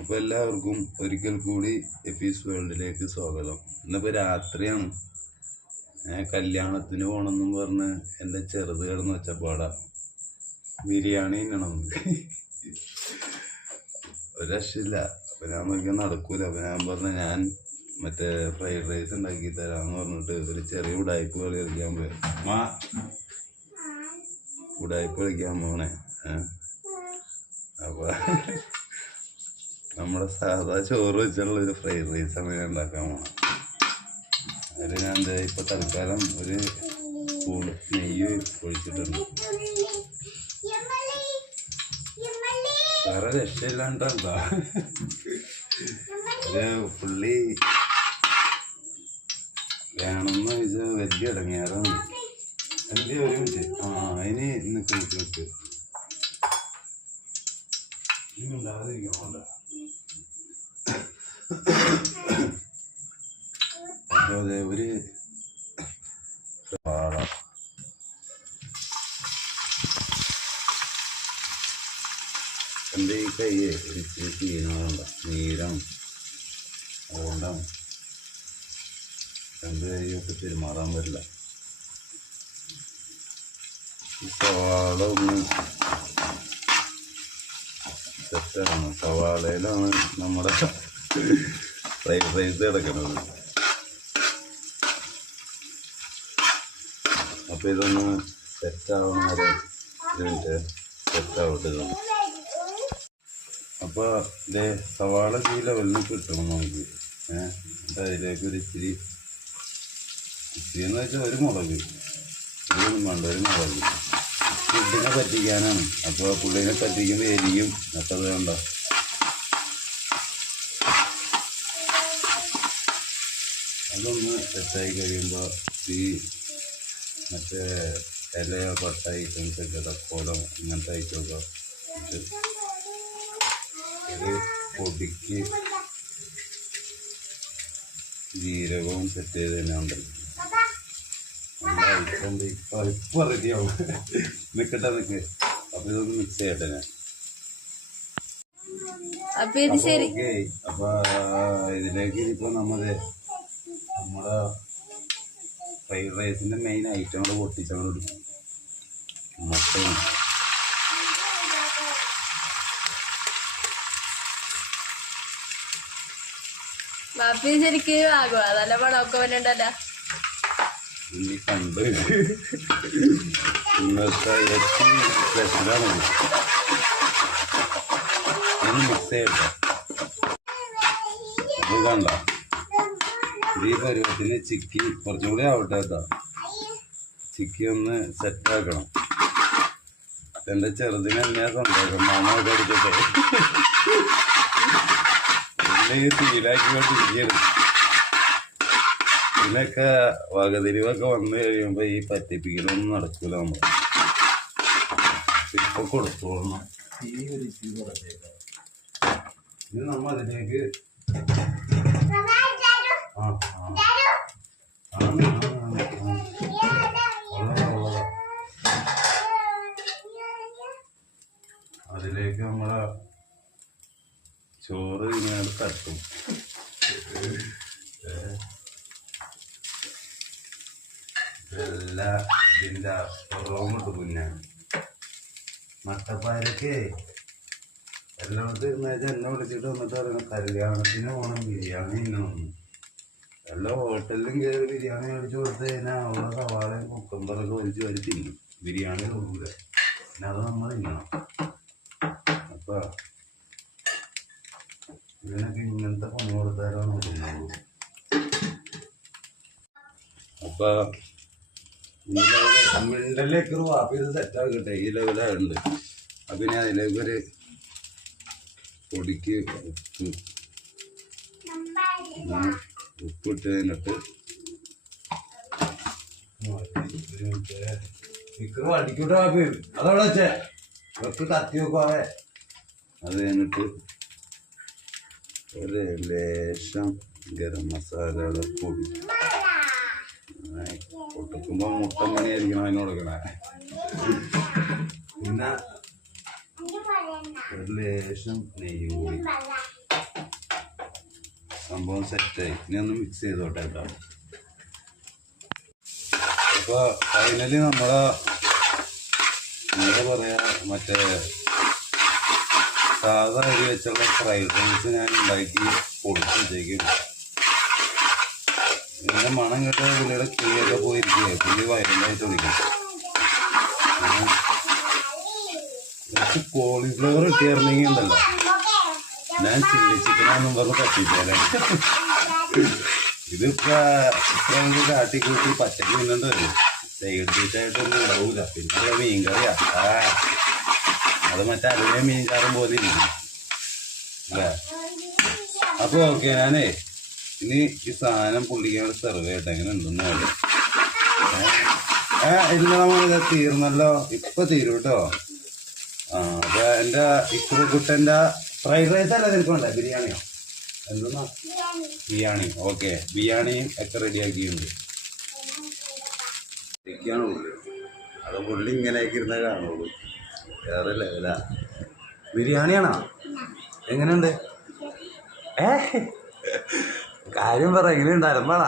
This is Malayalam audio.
അപ്പോൾ എല്ലാവർക്കും ഒരിക്കൽ കൂടി എഫീസ് വേൾഡിലേക്ക് സ്വാഗതം. ഇന്നിപ്പോൾ രാത്രിയാണ്. കല്യാണത്തിന് പോകണമെന്നും പറഞ്ഞ് എൻ്റെ ചെറുത് കിടന്ന് വെച്ചപ്പാടാ ബിരിയാണി തിന്നണം. ഒരു രക്ഷയില്ല. അപ്പം ഞാൻ നോക്കിയാൽ നടക്കൂല. അപ്പം ഞാൻ പറഞ്ഞു ഞാൻ മറ്റേ ഫ്രൈഡ് റൈസ് ഉണ്ടാക്കി തരാമെന്ന് പറഞ്ഞിട്ട് ഒരു ചെറിയ ഉടായ്പ കളി കളിക്കാൻ പോയി. ഉടായ്പ കളിക്കാൻ പോണേ. അപ്പോൾ നമ്മുടെ സാധാ ചോറ് വെച്ചുള്ള ഒരു ഫ്രൈഡ് റൈസ് അങ്ങനെ ഉണ്ടാക്കാൻ പോകണം. അതിൽ ഞാൻ എന്താ ഇപ്പം തൽക്കാലം ഒരു സ്പൂൺ നെയ്യ് ഒഴിച്ചിട്ടുണ്ട്. വേറെ രക്ഷയില്ലാണ്ടാ പുള്ളി വേണമെന്ന് വെച്ചാൽ വലിയ ഇടങ്ങിയാറാണ്. എന്ത് ഒരു മിനിറ്റ്. അതിന് നിൽക്ക് ഉണ്ടാകാതിരിക്കണോണ്ട. അപ്പോൾ അതെ ഒരു പാട എൻ്റെ ഈ കയ്യെ ഒരു ഇച്ചിരി തീരുമാനമുണ്ട്. നീരാണ് അതുകൊണ്ടാണ് രണ്ട് കൈയൊക്കെ പെരുമാറാൻ പറ്റില്ല. ഈ സവാള ഒന്ന് സെറ്റാണ്. സവാളയിലാണ് നമ്മുടെ ഫ്രൈഡ് റൈസ് കിടക്കുന്നത്. അപ്പോൾ ഇതൊന്ന് സെറ്റാവണം വരെ ഒരു മിനിറ്റ് സെറ്റാവട്ടെ ഇതൊന്ന്. അപ്പോൾ ഇതേ സവാള ഈ ലെവലിന് കിട്ടണം നമുക്ക്. അതിലേക്ക് ഒരു ഇച്ചിരി എന്ന് വെച്ചാൽ ഒരു മുളക്, ഇതൊന്നും വേണ്ട, ഒരു മുളക്. ഫുഡിനെ പറ്റിക്കാനാണ്. അപ്പോൾ പുള്ളിനെ പറ്റിക്കുമ്പോൾ എരിയും. അപ്പം അത് വേണ്ട. അതൊന്ന് സെറ്റായി കഴിയുമ്പോൾ ഈ മറ്റേ ഇല പട്ട ഐറ്റംസൊക്കെ തക്കോലം ഇങ്ങനത്തെ ഐറ്റമൊക്കെ ഒരു പൊടിക്ക് ജീരകവും സെറ്റ് ചെയ്ത് തന്നെ ഉണ്ടല്ലോ. ഇപ്പം റെഡിയാവും. നിൽക്കട്ടെ നിൽക്ക്. അപ്പം ഇതൊന്ന് മിക്സ് ചെയ്യട്ടെ ഞാൻ. ഓക്കെ. അപ്പം ഇതിലേക്ക് ഇപ്പം നമ്മുടെ ഫ്രൈഡ് റൈസിൻ്റെ മെയിൻ ഐറ്റങ്ങൾ പൊട്ടിച്ചങ്ങോട്ട് കൊടുക്കും. മുട്ടയും ശരിക്ക് ആകുക നല്ല പടമൊക്കെ വന്നിട്ടല്ല. ഇനി കണ്ട് ഇന്നത്തെ ഇറച്ചി സ്പെഷ്യലാണ്. ഇനി മിക്സ് ചെയ്യട്ടെ. അത് കണ്ട ഈ പരുവത്തിന് ചിക്കി കുറച്ചും കൂടി ആവട്ടെ കേട്ടോ. ചിക്കി ഒന്ന് സെറ്റാക്കണം. എൻ്റെ ചെറുതിനെ എന്നെയാ കൊണ്ടുപോകും. മാമൊക്കെ അടിച്ചിട്ട് പിന്നെ തീരാക്കിക്കൊണ്ടിരിക്കുകയാണ്. ഇതിനൊക്കെ വകതിരിവൊക്കെ വന്നു കഴിയുമ്പോൾ ഈ പറ്റിപ്പിക്കലൊന്നും നടക്കില്ല. നമ്മൾ ഇപ്പൊ കൊടുത്തോളണം. ഈ ഒരു ഇച്ചിരി കുറച്ചേക്കാം. ഇനി നമ്മൾ അതിലേക്ക് അതിലേക്ക് നമ്മളെ ചോറ് ഇങ്ങനെ തട്ടും. ഇതെല്ലാം ഇതിൻ്റെ പുറമോട്ട് കുഞ്ഞാണ്. മട്ടപ്പാരൊക്കെ എല്ലായിടത്തും ഇരുന്നേച്ചാൽ എന്നെ വിളിച്ചിട്ട് വന്നിട്ട് പറയുന്നത് കല്യാണത്തിന് പോകണം, ബിരിയാണി തിന്നണം. എല്ലാ ഹോട്ടലിലും കയറി ബിരിയാണി മേടിച്ച് കൊടുത്തു കഴിഞ്ഞാൽ അവിടെ സവാളയും കുക്കമ്പറൊക്കെ ഒഴിച്ച് വരി തിന്നും. ബിരിയാണി കൊടുക്കൂല. പിന്നെ അത് നമ്മൾ തിന്നണം. അപ്പം ഇതിനൊക്കെ ഇങ്ങനത്തെ പണി കൊടുത്താലാണ് നോക്കുന്നത്. അപ്പം ഈ ലെവല് മിണ്ടലേക്ക് ഒരു വാപ്പ ഇത് സെറ്റാക്കട്ടെ. ഈ ലെവലുണ്ട്. അപ്പം ഇനി അതിലേക്കൊരു പൊടിക്ക് ഉപ്പിട്ട് കഴിഞ്ഞിട്ട് മിക്കറും അടിക്കൂട്ട വാപ്പി അതവിടെ വെച്ചേ വെക്ക് കത്തി വെക്കുവാവേ. അത് കഴിഞ്ഞിട്ട് ഒരു ലേശം ഗരം മസാലയുടെ പൊടി പൊട്ടിക്കുമ്പോൾ മുട്ടൻ പണിയായിരിക്കണം അതിന് കൊടുക്കണേ. പിന്നെ ഒരു ലേശം നെയ്യും കൂടി സംഭവം സെറ്റായി. ഇനി ഒന്ന് മിക്സ് ചെയ്തോട്ടെ കേട്ടോ. അപ്പോൾ ഫൈനലി നമ്മളെ എന്താ പറയുക, മറ്റേ സാധാ അരി വെച്ചുള്ള ഫ്രൈഡ് റൈസ് ഞാൻ ഉണ്ടാക്കി പൊളിച്ചേക്കും. ഇതിൻ്റെ മണം കേട്ട പുള്ളിയുടെ കിളിയൊക്കെ പോയിരിക്കുക, പുള്ളി വയറലായിട്ട് വിളിക്കും. കുറച്ച് കോളിഫ്ലവർ ഇട്ടിരുന്നെങ്കിൽ ഉണ്ടല്ലോ, ഞാൻ ചില്ലി ചിക്കനാന്നും പറഞ്ഞ് പറ്റിയില്ലേ. ഇതിപ്പോൾ നമുക്ക് കാട്ടിക്കൂട്ടി പച്ചക്ക് തിന്നേണ്ടി വരും. സൈഡ് ഡിഷായിട്ടൊന്നും ഉണ്ടാവില്ല. പിന്നെ മീൻ കറിയാ, അത് മറ്റേ അതിലെ മീൻകാരൻ പോലെ ഇരിക്കും അല്ലേ. അപ്പോൾ ഓക്കെ, ഞാനേ ഇനി ഈ സാധനം പുള്ളിക്കാണ് സെർവ് ചെയ്യട്ടെ. എങ്ങനെ ഉണ്ടെന്ന് പറയാം. ഇല്ല, നമ്മളിത് തീർന്നല്ലോ, ഇപ്പം തീരും കേട്ടോ. അപ്പോൾ എൻ്റെ ഇക്കുറുക്കുട്ടൻ്റെ ഫ്രൈഡ് റൈസ് അല്ല നിനക്ക് വേണ്ടേ, ബിരിയാണിയോ എന്തെന്നാ? ബിരിയാണി. ഓക്കെ, ബിരിയാണിയും ഒക്കെ റെഡിയാക്കിയിട്ടുണ്ട്. ഇരിക്കാനുള്ളൂ, അത് പുള്ളി ഇങ്ങനെയൊക്കെ ഇരുന്നേ കാണുള്ളൂ. വേറെ ലെവലാ. ബിരിയാണിയാണോ? എങ്ങനെയുണ്ട്? കാര്യം പറ, എങ്ങനെയുണ്ടായിരുന്നാടാ?